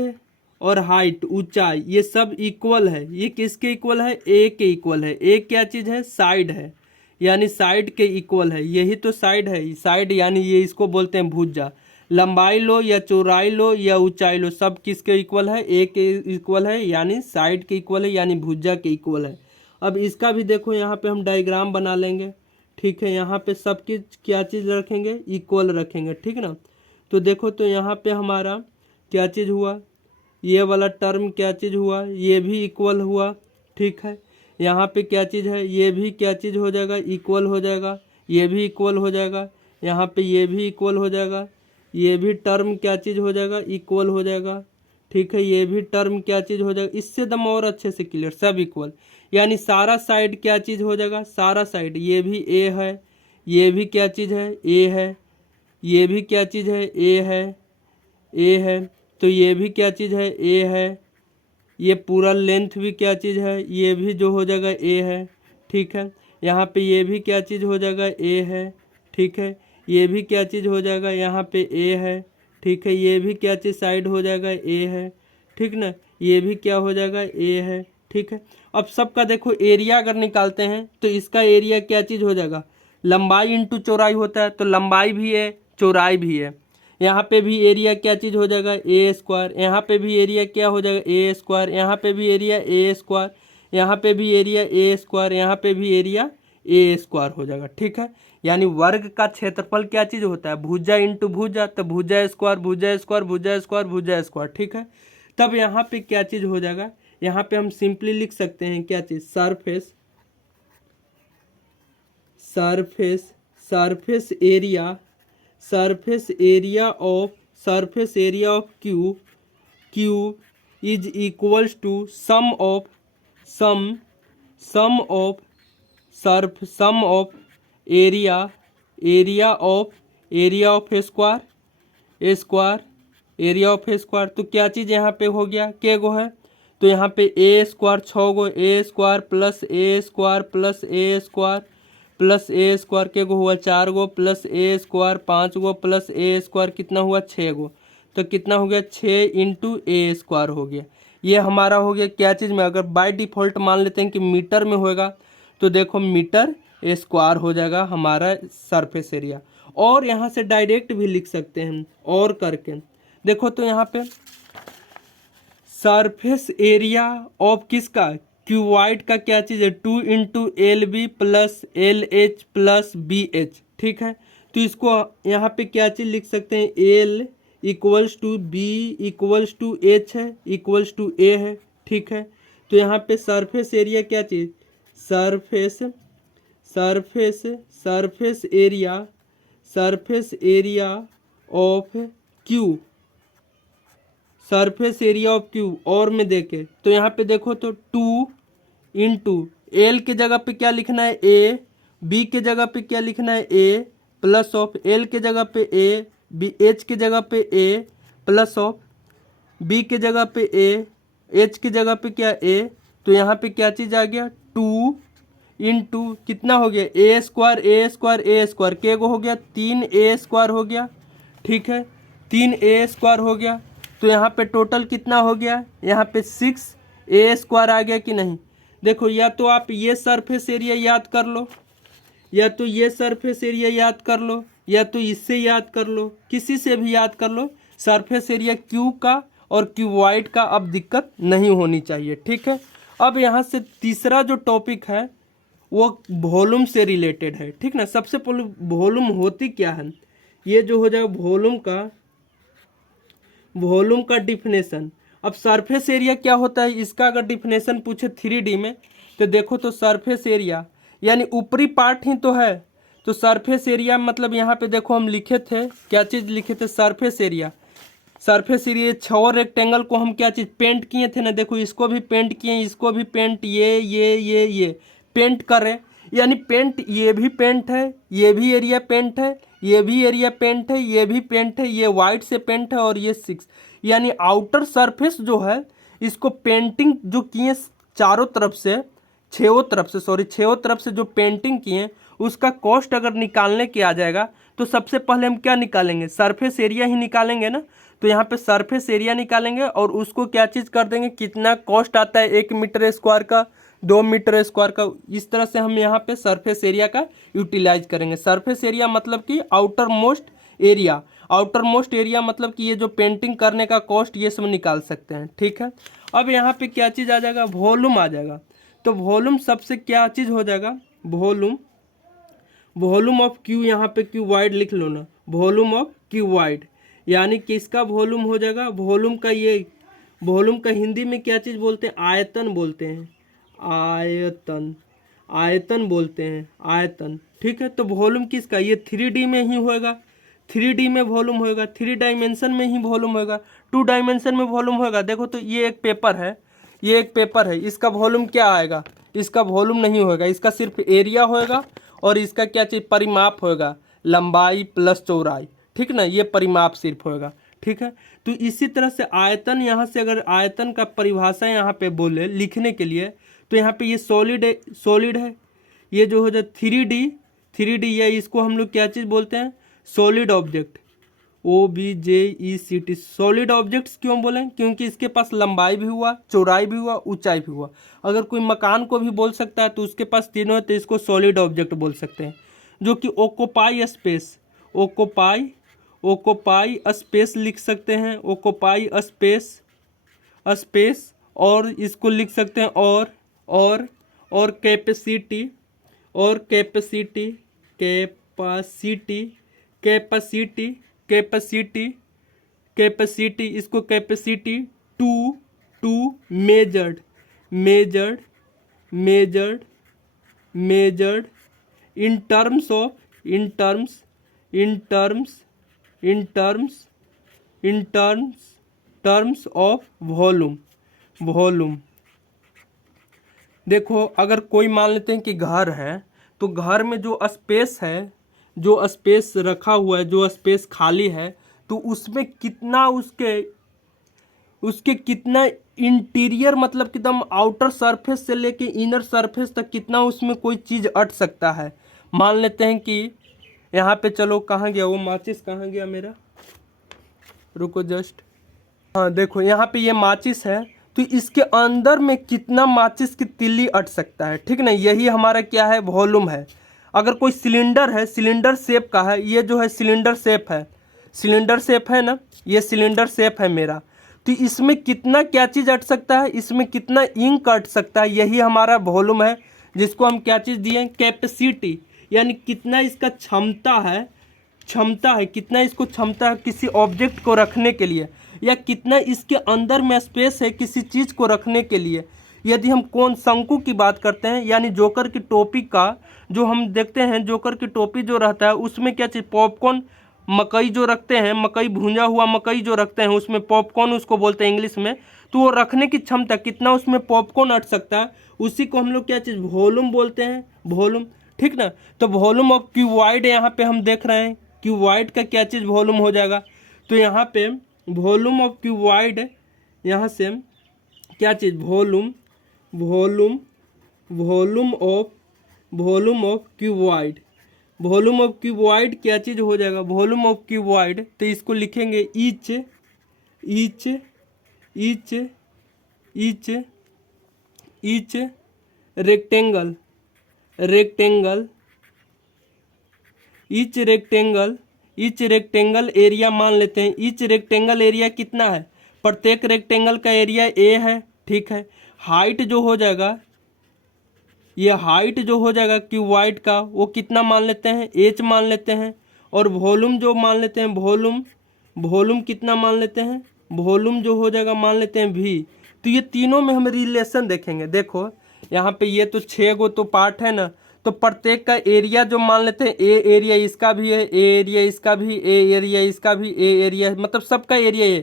और हाइट, ऊंचाई, ये सब इक्वल है। ये किसके इक्वल है, ए के इक्वल है। ए क्या चीज़ है, साइड है, यानी साइड के इक्वल है। यही तो साइड है, साइड यानी ये इसको बोलते हैं भुजा। लंबाई लो या चौड़ाई लो या ऊंचाई लो, सब किसके इक्वल है, ए के इक्वल है, यानी साइड के इक्वल है, यानी भुजा के इक्वल है। अब इसका भी देखो यहाँ पे हम डायग्राम बना लेंगे। ठीक है, यहाँ पे सब क्या चीज़ रखेंगे, इक्वल रखेंगे। ठीक ना, तो देखो तो यहाँ पे हमारा क्या चीज़ हुआ, ये वाला टर्म क्या चीज़ हुआ, ये भी इक्वल हुआ। ठीक है, यहाँ पे क्या चीज़ है, ये भी क्या चीज़ हो जाएगा, इक्वल हो जाएगा, ये भी इक्वल हो जाएगा, यहाँ पे ये भी इक्वल हो जाएगा, ये भी टर्म क्या चीज़ हो जाएगा, इक्वल हो जाएगा। ठीक है, ये भी टर्म क्या चीज़ हो जाएगा, इससे दम और अच्छे से क्लियर, सब इक्वल, यानी सारा साइड क्या चीज़ हो जाएगा, सारा साइड, ये भी ए है, ये भी क्या चीज़ है, ए है, ये भी क्या चीज़ है, ए है, तो ये भी क्या चीज़ है, ए है, ये पूरा लेंथ भी क्या चीज़ है, ये भी जो हो जाएगा ए है। ठीक है, यहाँ पे ये भी क्या चीज़ हो जाएगा, ए है। ठीक है, ये भी क्या चीज़ हो जाएगा, यहाँ पे ए है। ठीक है, ये भी क्या चीज़ साइड हो जाएगा, ए है। ठीक ना, ये भी क्या हो जाएगा, ए है। ठीक है, अब सबका देखो एरिया अगर निकालते हैं तो इसका एरिया क्या चीज़ हो जाएगा, लंबाई इंटू चौड़ाई होता है, तो लंबाई भी है, चौड़ाई भी है। यहाँ पे भी एरिया क्या चीज़ हो जाएगा, ए स्क्वायर, यहाँ पे भी एरिया क्या हो जाएगा, ए स्क्वायर, यहाँ पे भी एरिया ए स्क्वायर, यहाँ पे भी एरिया ए स्क्वायर, यहाँ पे भी एरिया ए स्क्वायर हो जाएगा। ठीक है, यानी वर्ग का क्षेत्रफल क्या चीज़ होता है, भुजा इंटू भुजा, तो भुजा स्क्वायर, भुजा स्क्वायर, भुजा स्क्वायर, भुजा स्क्वायर। ठीक है, तब यहाँ पे क्या चीज़ हो जाएगा, यहाँ पे हम सिंपली लिख सकते हैं क्या चीज़, surface surface surface area surface area of cube is equals to sum of sum of area of area of square. तो क्या चीज़ यहाँ पे हो गया, के गो है, तो यहाँ पे ए स्क्वायर 6 गो, ए स्क्वायर प्लस ए स्क्वायर प्लस ए स्क्वायर प्लस ए स्क्वायर के गो हुआ 4 गो, प्लस ए स्क्वायर 5 गो, प्लस ए स्क्वायर कितना हुआ 6 गो। तो कितना हो गया 6 इंटू ए स्क्वायर हो गया। ये हमारा हो गया क्या चीज़ में, अगर बाय डिफ़ॉल्ट मान लेते हैं कि मीटर में होएगा तो देखो मीटर स्क्वायर हो जाएगा हमारा सरफेस एरिया। और यहाँ से डायरेक्ट भी लिख सकते हैं और करके, देखो तो यहाँ पे सरफेस एरिया ऑफ किसका, क्यूबॉइड का क्या चीज़ है, 2 into L B plus L H plus B H. ठीक है, तो इसको यहाँ पे क्या चीज़ लिख सकते हैं, L equals to B equals to H है इक्वल्स टू ए है। ठीक है, तो यहाँ पे सरफेस एरिया क्या चीज़, surface area of cube, surface area of cube. और में देखे तो यहाँ पे देखो तो 2 इंटू एल के जगह पे क्या लिखना है ए, बी के जगह पे क्या लिखना है ए, प्लस ऑफ एल के जगह पे ए, बी एच के जगह पे ए, प्लस ऑफ बी के जगह पे ए, एच की जगह पे क्या ए। तो यहाँ पे क्या चीज़ आ गया 2 इंटू कितना हो गया ए स्क्वायर के को हो गया 3 ए स्क्वायर हो गया। ठीक है, 3 ए स्क्वायर हो गया। तो यहाँ पे टोटल कितना हो गया, यहाँ पे 6 ए स्क्वायर आ गया कि नहीं। देखो या तो आप ये सरफेस एरिया याद कर लो, या तो ये सरफेस एरिया याद कर लो, या तो इससे याद कर लो, किसी से भी याद कर लो। सरफेस एरिया क्यूब का और क्यूबॉइड का अब दिक्कत नहीं होनी चाहिए। ठीक है, अब यहाँ से तीसरा जो टॉपिक है वो वॉल्यूम से रिलेटेड है। ठीक ना, सबसे पहले वॉल्यूम होती क्या है, ये जो हो जाएगा वॉल्यूम का डिफिनेशन। अब सरफेस एरिया क्या होता है, इसका अगर डिफिनेशन पूछे 3D में तो देखो तो सरफेस एरिया यानी ऊपरी पार्ट ही तो है। तो सरफेस एरिया मतलब यहाँ पे देखो हम लिखे थे, क्या चीज़ लिखे थे, सरफेस एरिया 6 रेक्टेंगल को हम क्या चीज़ पेंट किए थे ना, देखो इसको भी पेंट किए, इसको भी पेंट, ये पेंट करें, यानी पेंट, ये भी पेंट है, ये भी एरिया पेंट है, ये भी एरिया पेंट है, ये भी पेंट है, ये वाइट से पेंट है और ये 6, यानी आउटर सरफेस जो है इसको पेंटिंग जो किए चारों तरफ से, छयों तरफ से जो पेंटिंग किए उसका कॉस्ट अगर निकालने के आ जाएगा तो सबसे पहले हम क्या निकालेंगे, सरफेस एरिया ही निकालेंगे ना। तो यहाँ पे सरफेस एरिया निकालेंगे और उसको क्या चीज़ कर देंगे, कितना कॉस्ट आता है 1 मीटर स्क्वायर का, 2 मीटर स्क्वायर का। इस तरह से हम यहाँ पे सरफेस एरिया का यूटिलाइज करेंगे। सरफेस एरिया मतलब कि आउटर मोस्ट एरिया मतलब कि ये जो पेंटिंग करने का कॉस्ट ये सब निकाल सकते हैं। ठीक है, अब यहाँ पे क्या चीज़ आ जाएगा, वॉल्यूम आ जाएगा। तो वॉल्यूम सबसे क्या चीज़ हो जाएगा, वॉल्यूम ऑफ क्यू, यहाँ पे क्यूबॉइड लिख लो ना, वॉल्यूम ऑफ क्यूबॉइड यानी किसका वॉल्यूम हो जाएगा, वॉल्यूम का हिंदी में क्या चीज़ बोलते हैं, आयतन बोलते हैं, आयतन बोलते हैं, आयतन। ठीक है, तो वॉल्यूम किसका, ये 3D में ही होएगा, 3D में वॉल्यूम होएगा, 3 डायमेंशन में ही वॉल्यूम होएगा, 2 डायमेंशन में वॉल्यूम होएगा। देखो तो ये एक पेपर है, इसका वॉल्यूम क्या आएगा, इसका वॉल्यूम नहीं होएगा, इसका सिर्फ एरिया होएगा और इसका क्या चीज़ परिमाप होएगा, लंबाई प्लस चौड़ाई। ठीक ना, ये परिमाप सिर्फ होएगा। ठीक है, तो इसी तरह से आयतन, यहाँ से अगर आयतन का परिभाषा यहाँ पे बोले लिखने के लिए तो यहाँ पे ये सॉलिड है, ये जो हो जाए 3D या इसको हम लोग क्या चीज़ बोलते हैं, solid object, OBJECT। Solid objects क्यों बोलें, क्योंकि इसके पास लंबाई भी हुआ, चौड़ाई भी हुआ, ऊंचाई भी हुआ। अगर कोई मकान को भी बोल सकता है तो उसके पास तीनों है, तो इसको सॉलिड ऑब्जेक्ट बोल सकते हैं। जो कि ओकोपाई स्पेस लिख सकते हैं, ओकोपाई स्पेस, और इसको लिख सकते हैं और कैपेसिटी, इसको capacity to measured in terms of in terms in terms in terms in terms terms of volume volume. देखो अगर कोई मान लेते हैं कि घर है, तो घर में जो स्पेस है, जो स्पेस रखा हुआ है, जो स्पेस खाली है, तो उसमें कितना उसके उसके कितना इंटीरियर मतलब कि एकदम आउटर सरफेस से लेके इनर सरफेस तक कितना उसमें कोई चीज़ अट सकता है। मान लेते हैं कि यहाँ पे, चलो कहाँ गया वो माचिस, कहाँ गया मेरा, रुको जस्ट, हाँ देखो यहाँ पे ये माचिस है, तो इसके अंदर में कितना माचिस की तिल्ली अट सकता है, ठीक ना, यही हमारा क्या है, वॉल्यूम है। अगर कोई सिलेंडर है, सिलेंडर शेप का है, ये जो है सिलेंडर शेप है, सिलेंडर शेप है ना, ये सिलेंडर शेप है मेरा, तो इसमें कितना क्या चीज़ अट सकता है, इसमें कितना इंक अट सकता है, यही हमारा वॉल्यूम है, जिसको हम क्या चीज़ दिए, कैपेसिटी, यानी कितना इसका क्षमता है, क्षमता है, कितना इसको क्षमता है किसी ऑब्जेक्ट को रखने के लिए, या कितना इसके अंदर में स्पेस है किसी चीज़ को रखने के लिए। यदि हम कौन शंकु की बात करते हैं, यानी जोकर की टोपी का जो हम देखते हैं, जोकर की टोपी जो रहता है उसमें क्या चीज़, पॉपकॉर्न, मकई जो रखते हैं, मकई भुंजा हुआ मकई जो रखते हैं, उसमें पॉपकॉर्न उसको बोलते हैं इंग्लिश में, तो वो रखने की क्षमता कितना उसमें पॉपकॉर्न अट सकता है, उसी को हम लोग क्या चीज़, वॉल्यूम बोलते हैं, वॉल्यूम, ठीक ना। तो वॉल्यूम ऑफ क्यूबॉइड यहाँ पे हम देख रहे हैं, क्यूबॉइड का क्या चीज़ वॉल्यूम हो जाएगा, तो यहाँ पे वॉल्यूम ऑफ क्यूबॉइड, यहाँ से क्या चीज़, volume volume volume of cuboid, volume of cuboid क्या चीज़ हो जाएगा, वॉल्यूम ऑफ क्यूबॉइड, तो इसको लिखेंगे each each each each each rectangle rectangle each rectangle each rectangle area मान लेते हैं, ईच रेक्टेंगल एरिया कितना है, प्रत्येक रेक्टेंगल का एरिया ए है, ठीक है। हाइट जो हो जाएगा, ये हाइट जो हो जाएगा क्यूबॉइड का, वो कितना मान लेते हैं, एच मान लेते हैं, और वॉल्यूम जो मान लेते हैं, वॉल्यूम कितना मान लेते हैं, वॉल्यूम जो हो जाएगा मान लेते हैं वी। तो ये तीनों में हम रिलेशन देखेंगे। देखो यहाँ पे ये तो 6 गो तो पार्ट है ना, तो प्रत्येक का एरिया जो मान लेते हैं, ए एरिया इसका भी है, ए एरिया इसका भी, ए एरिया इसका भी, ए एरिया मतलब सबका एरिया है,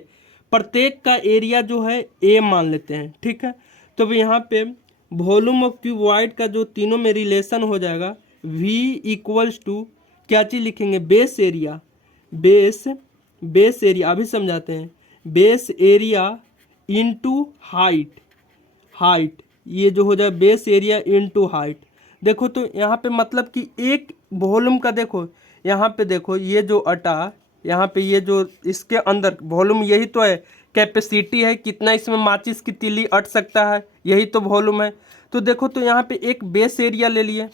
प्रत्येक का एरिया जो है ए मान लेते हैं, ठीक है। तो यहाँ पे वॉल्यूम ऑफ क्यूबॉइड का जो तीनों में रिलेशन हो जाएगा, V इक्वल्स टू क्या चीज़ लिखेंगे, बेस एरिया, बेस एरिया अभी समझाते हैं, बेस एरिया इनटू हाइट, ये जो हो जाए बेस एरिया इनटू हाइट। देखो तो यहाँ पे मतलब कि एक वॉल्यूम का, देखो यहाँ पे देखो ये जो अटा, यहाँ पे ये जो इसके अंदर वॉल्यूम, यही तो है, कैपेसिटी है, कितना इसमें माचिस की तिल्ली अट सकता है, यही तो वॉल्यूम है। तो देखो तो यहाँ पे एक बेस एरिया ले लिए,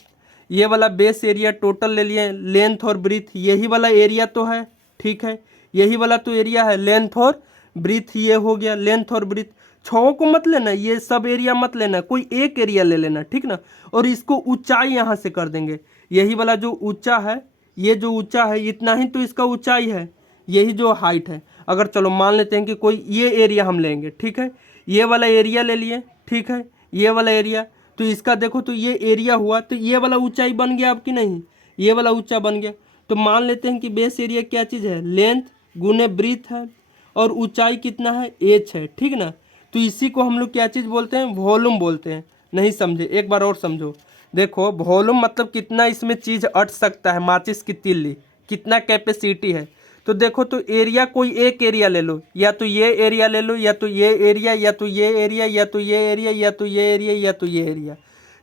ये वाला बेस एरिया टोटल ले लिए, लेंथ और ब्रीथ यही वाला एरिया तो है, ठीक है, यही वाला तो एरिया है, लेंथ और ब्रीथ ये हो गया, लेंथ और ब्रीथ, छओं को मत लेना, ये सब एरिया मत लेना, कोई एक एरिया ले लेना, ठीक ना। और इसको ऊंचाई यहाँ से कर देंगे, यही वाला जो ऊंचा है, ये जो ऊंचा है इतना ही तो इसका ऊंचाई है, यही जो हाइट है। अगर चलो मान लेते हैं कि कोई ये एरिया हम लेंगे, ठीक है, ये वाला एरिया ले लिए, ठीक है, ये वाला एरिया, तो इसका देखो तो ये एरिया हुआ, तो ये वाला ऊंचाई बन गया आपकी, नहीं ये वाला ऊंचा बन गया। तो मान लेते हैं कि बेस एरिया क्या चीज़ है, लेंथ गुने ब्रीथ है, और ऊंचाई कितना है, एच है, ठीक ना। तो इसी को हम लोग क्या चीज़ बोलते हैं, वॉल्यूम बोलते हैं। नहीं समझे, एक बार और समझो। देखो वॉल्यूम मतलब कितना इसमें चीज़ अट सकता है, माचिस की तिल्ली, कितना कैपेसिटी है। तो देखो तो एरिया कोई एक एरिया ले लो, या तो ये एरिया ले लो, या तो ये एरिया, या तो ये एरिया, या तो ये एरिया, या तो ये एरिया, या तो ये एरिया।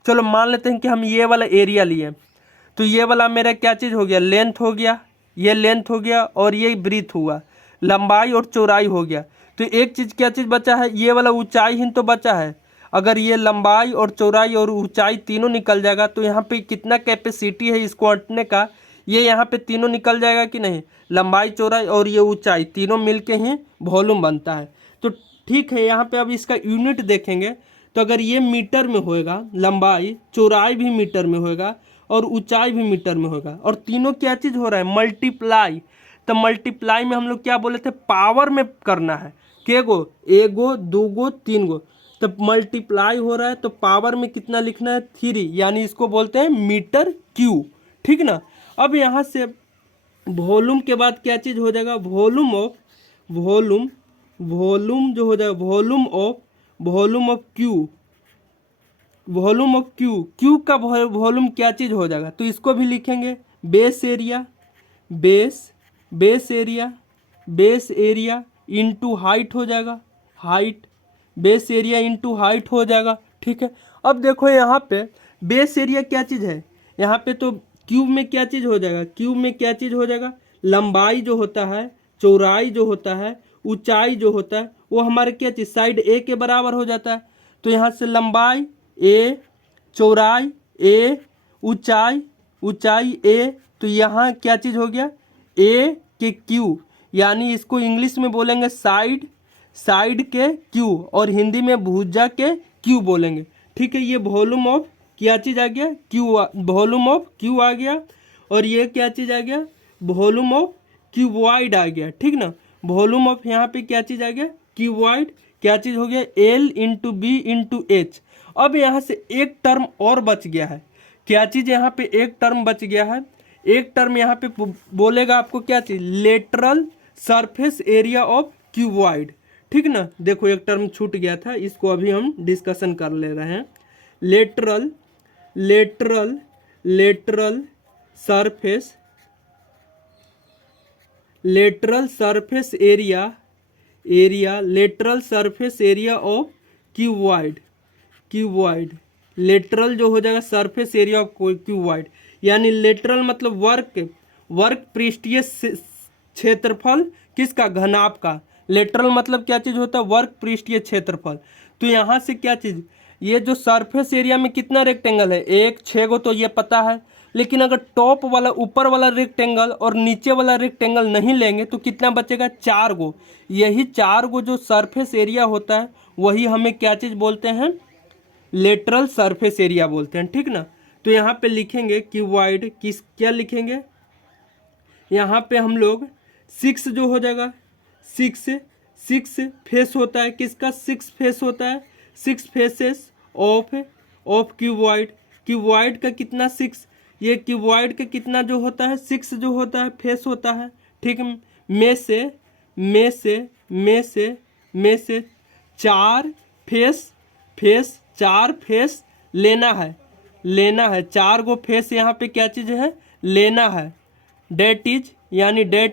चलो मान लेते हैं कि हम ये वाला एरिया लिए, तो ये वाला मेरा क्या चीज़ हो गया, लेंथ हो गया, ये लेंथ हो गया, और ये ब्रीथ हुआ, लंबाई और चौड़ाई हो गया। तो एक चीज़ क्या चीज़ बचा है, ये वाला ऊंचाई ही तो बचा है। अगर ये लंबाई और चौड़ाई और ऊंचाई तीनों निकल जाएगा, तो यहाँ पे कितना कैपेसिटी है इसको अटने का, ये यहाँ पे तीनों निकल जाएगा कि नहीं, लंबाई चौड़ाई और ये ऊंचाई तीनों मिलके ही वॉल्यूम बनता है। तो ठीक है, यहाँ पे अब इसका यूनिट देखेंगे, तो अगर ये मीटर में होएगा, लंबाई चौड़ाई भी मीटर में होएगा, और ऊंचाई भी मीटर में होगा, और तीनों क्या चीज़ हो रहा है, मल्टीप्लाई। तो मल्टीप्लाई में हम लोग क्या बोले थे, पावर में करना है, के गो, एगो, दो गो, तीन गो, तो मल्टीप्लाई हो रहा है, तो पावर में कितना लिखना है, 3, यानी इसको बोलते हैं मीटर क्यूब, ठीक ना। अब यहाँ से वॉल्यूम के बाद क्या चीज़ हो जाएगा, वॉल्यूम ऑफ वॉल्यूम जो हो जाएगा volume of Q, volume of Q का वॉल्यूम क्या चीज़ हो जाएगा, तो इसको भी लिखेंगे base area, base area into height हो जाएगा, height, base area into height हो जाएगा। ठीक है, अब देखो यहाँ पे बेस एरिया क्या चीज़ है, यहाँ पे तो क्यूब में क्या चीज़ हो जाएगा, क्यूब में क्या चीज़ हो जाएगा, लंबाई जो होता है, चौड़ाई जो होता है, ऊंचाई जो होता है, वो हमारे क्या चीज़ साइड ए के बराबर हो जाता है। तो यहाँ से लंबाई ए, चौड़ाई ए, ऊंचाई ए, तो यहाँ क्या चीज़ हो गया ए के क्यू, यानी इसको इंग्लिश में बोलेंगे साइड के क्यू, और हिंदी में भुजा के क्यू बोलेंगे। ठीक है, ये वॉल्यूम ऑफ क्या चीज़ आ गया, क्यू, वॉल्यूम ऑफ क्यू आ गया, और ये क्या चीज़ आ गया, वॉल्यूम ऑफ क्यूबॉइड आ गया। ठीक ना, वॉल्यूम ऑफ यहाँ पे क्या चीज़ आ गया, क्यूबॉइड, क्या चीज़ हो गया L into B into H. अब यहाँ से एक टर्म और बच गया है, क्या चीज़ यहाँ पे एक टर्म बच गया है, एक टर्म यहाँ पे बोलेगा आपको क्या चीज़, lateral surface area of cuboid. ठीक ना, देखो एक टर्म छूट गया था, इसको अभी हम डिस्कशन कर ले रहे हैं। Lateral surface area lateral surface area of cuboid, lateral जो हो जाएगा सरफेस एरिया ऑफ क्यूबॉइड, यानी लेटरल मतलब वर्क पृष्ठीय क्षेत्रफल किसका, घनाभ का। लेटरल मतलब क्या चीज़ होता है, वर्क पृष्ठीय क्षेत्रफल। तो यहाँ से क्या चीज़, ये जो सरफेस एरिया में कितना रेक्टेंगल है, 1, 6 गो तो ये पता है, लेकिन अगर टॉप वाला ऊपर वाला रेक्टेंगल और नीचे वाला रेक्टेंगल नहीं लेंगे तो कितना बचेगा, 4 गो। यही 4 गो जो सरफेस एरिया होता है वही हमें क्या चीज़ बोलते हैं, लेटरल सरफेस एरिया बोलते हैं। ठीक ना, तो यहाँ पे लिखेंगे क्यूबॉइड क्या लिखेंगे, यहाँ पे हम लोग 6 जो हो जाएगा, 6 फेस होता है किसका, 6 फेस होता है, 6 फेसेस ऑफ क्यूबॉइड का कितना 6, ये क्यूबॉइड का कितना जो होता है 6 जो होता है फेस होता है। ठीक, में से 4 फेस लेना है, 4 गो फेस यहाँ पे क्या चीज़ है, लेना है। डेट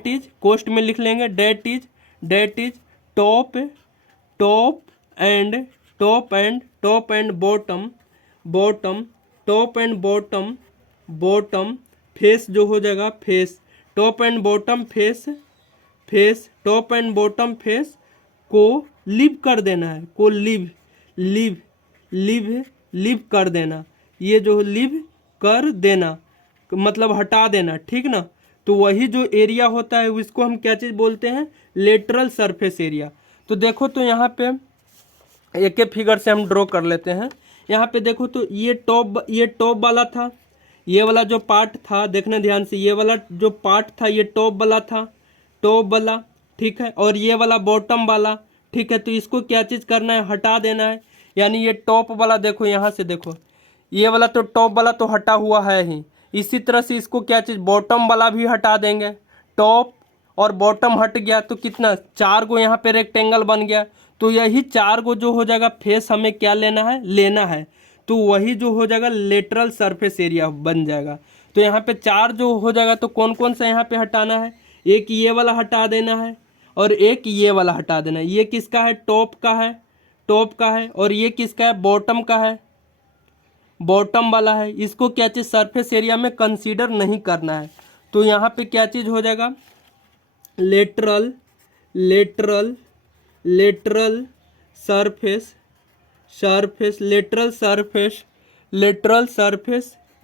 इज कोष्ट में लिख लेंगे, that is top and bottom face जो हो जाएगा, face top and bottom face top and bottom face को लिव कर देना है, को लिव कर देना, ये जो लिव कर देना मतलब हटा देना। ठीक ना, तो वही जो एरिया होता है उसको हम क्या चीज़ बोलते हैं, लेटरल सरफेस एरिया। तो देखो तो यहाँ पे एक एक फिगर से हम ड्रॉ कर लेते हैं। यहाँ पे देखो तो ये टॉप वाला था, ये वाला जो पार्ट था, देखने ध्यान से, ये वाला जो पार्ट था ये टॉप वाला था, टॉप वाला। ठीक है, और ये वाला बॉटम वाला। ठीक है, तो इसको क्या चीज़ करना है, हटा देना है, यानी ये टॉप वाला देखो, यहाँ से देखो ये वाला तो टॉप वाला तो हटा हुआ है ही, इसी तरह से इसको क्या चीज़ बॉटम वाला भी हटा देंगे। टॉप और बॉटम हट गया तो कितना, 4 गो यहाँ पे रेक्टेंगल बन गया। तो यही 4 गो जो हो जाएगा फेस हमें क्या लेना है, तो वही जो हो जाएगा लेटरल सरफेस एरिया बन जाएगा। तो यहाँ पे 4 जो हो जाएगा तो कौन कौन सा यहाँ पे हटाना है, एक ये वाला हटा देना है और एक ये वाला हटा देना है। ये किसका है, टॉप का है, और ये किसका है, बॉटम का है, बॉटम वाला है। इसको क्या चीज़ सरफेस एरिया में कंसीडर नहीं करना है। तो यहाँ पे क्या चीज़ हो जाएगा, lateral surface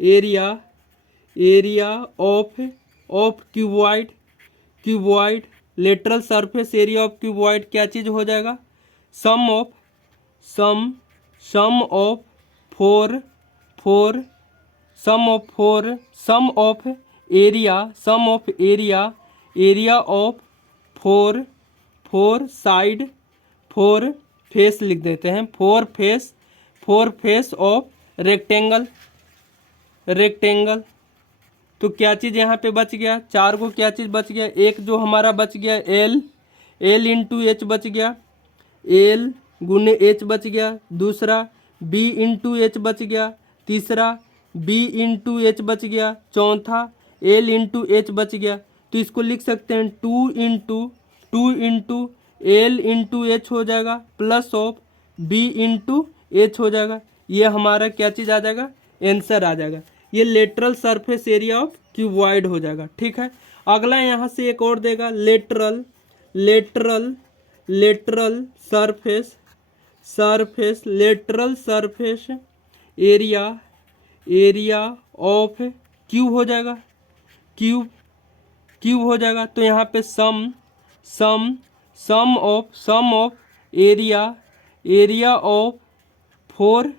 area of cuboid, lateral surface area of cuboid क्या चीज़ हो जाएगा, sum of area of 4 side, 4 face लिख देते हैं, 4 फेस ऑफ रेक्टेंगल। तो क्या चीज़ यहाँ पे बच गया, 4 को क्या चीज़ बच गया, एक जो हमारा बच गया एल इंटू एच बच गया, एल गुने एच बच गया, दूसरा बी इंटू एच बच गया, तीसरा बी इंटू एच बच गया, चौथा एल इंटू एच बच गया। तो इसको लिख सकते हैं two into L into H हो जाएगा plus of B into H हो जाएगा। ये हमारा क्या चीज़ आ जाएगा, आंसर आ जाएगा। ये lateral surface area of cuboid हो जाएगा। ठीक है, अगला यहाँ से एक और देगा, lateral surface area of cube हो जाएगा, क्यूब हो जाएगा। तो यहाँ पे sum of area of four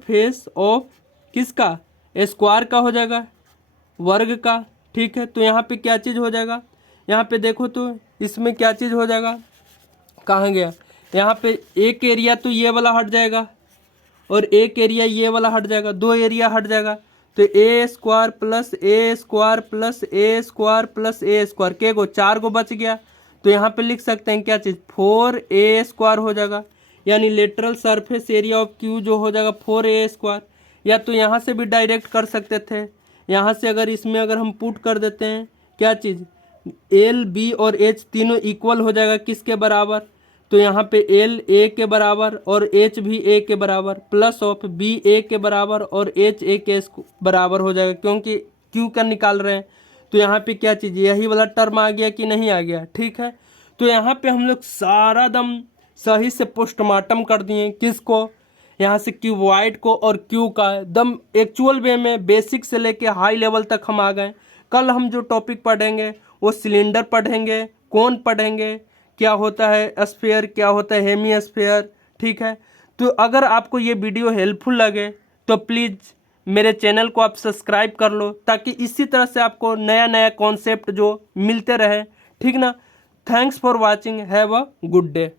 face of किसका, स्क्वायर का हो जाएगा, वर्ग का। ठीक है, तो यहाँ पे क्या चीज़ हो जाएगा, यहाँ पे देखो तो इसमें क्या चीज़ हो जाएगा, कहाँ गया, यहाँ पे एक एरिया तो ये वाला हट जाएगा और एक एरिया ये वाला हट जाएगा, 2 एरिया हट जाएगा। तो ए स्क्वायर प्लस ए स्क्वायर प्लस ए स्क्वायर प्लस ए स्क्वायर के को 4 को बच गया। तो यहाँ पे लिख सकते हैं क्या चीज़, 4a स्क्वायर हो जाएगा। यानी lateral surface area of Q जो हो जाएगा 4a स्क्वायर। या तो यहाँ से भी डायरेक्ट कर सकते थे, यहाँ से अगर इसमें अगर हम पुट कर देते हैं क्या चीज़, एल बी और एच तीनों इक्वल हो जाएगा किसके बराबर, तो यहाँ पे एल ए के बराबर और एच भी ए के बराबर प्लस ऑफ बी ए के बराबर और एच ए के बराबर हो जाएगा, क्योंकि क्यू का निकाल रहे हैं। तो यहाँ पे क्या चीज़, यही वाला टर्म आ गया कि नहीं आ गया। ठीक है, तो यहाँ पे हम लोग सारा दम सही से पोस्टमार्टम कर दिए, किसको, यहाँ से क्यूबॉइड को और क्यू का दम एक्चुअल वे में बेसिक से लेके हाई लेवल तक हम आ गए। कल हम जो टॉपिक पढ़ेंगे वो सिलेंडर पढ़ेंगे, कोन पढ़ेंगे, क्या होता है स्फीयर, क्या होता है हेमी स्फीयर। ठीक है, तो अगर आपको ये वीडियो हेल्पफुल लगे तो प्लीज़ मेरे चैनल को आप सब्सक्राइब कर लो, ताकि इसी तरह से आपको नया नया कॉन्सेप्ट जो मिलते रहे। ठीक ना, thanks for watching, have a good day.